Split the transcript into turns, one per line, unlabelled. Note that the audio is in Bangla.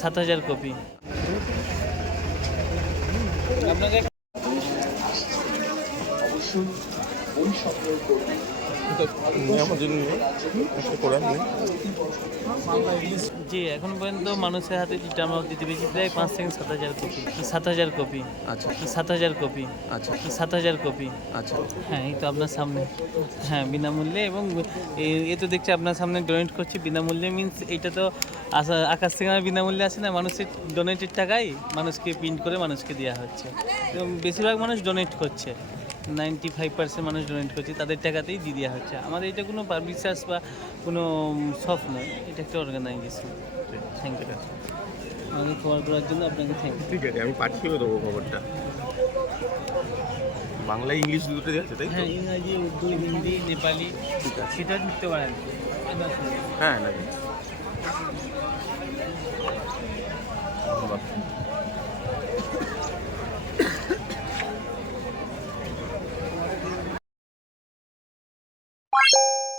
সাত হাজার কপি। আপনাকে জি এখন পর্যন্ত মানুষের হাতে আমরা দিতে পেরেছি প্রায় পাঁচ থেকে সাত হাজার কপি। সাত হাজার কপি।
আচ্ছা।
সাত হাজার কপি।
আচ্ছা।
সাত হাজার কপি।
আচ্ছা।
হ্যাঁ এই তো আপনার সামনে। হ্যাঁ বিনামূল্যে এবং এ- তো দেখছি আপনার সামনে ডোনেট করছি। বিনামূল্যে মিনস এটা তো আসা আকাশ থেকে আমার বিনামূল্যে আসে না মানুষের ডোনেটের টাকাই মানুষকে প্রিন্ট করে মানুষকে দেওয়া হচ্ছে। এবং বেশিরভাগ মানুষ ডোনেট করছে। নাইনটি ফাইভ পার্সেন্ট মানুষ ডোনেট করছে তাদের টাকাতেই দিয়ে দেওয়া হচ্ছে। আমাদের এটা কোনো বিশ্বাস বা কোনো শখ নয় এটা একটা অর্গানাইজেশন থ্যাংক ইউ আমাকে খবর করার জন্য আপনাকে থ্যাংক ইউ
ঠিক আছে আমি পাঠিয়ে দেবো খবরটা। বাংলা ইংলিশ দুটোই আছে তাই
হ্যাঁ ইংরাজি উর্দু হিন্দি নেপালি সেটা লিখতে পারেন।
হ্যাঁ না you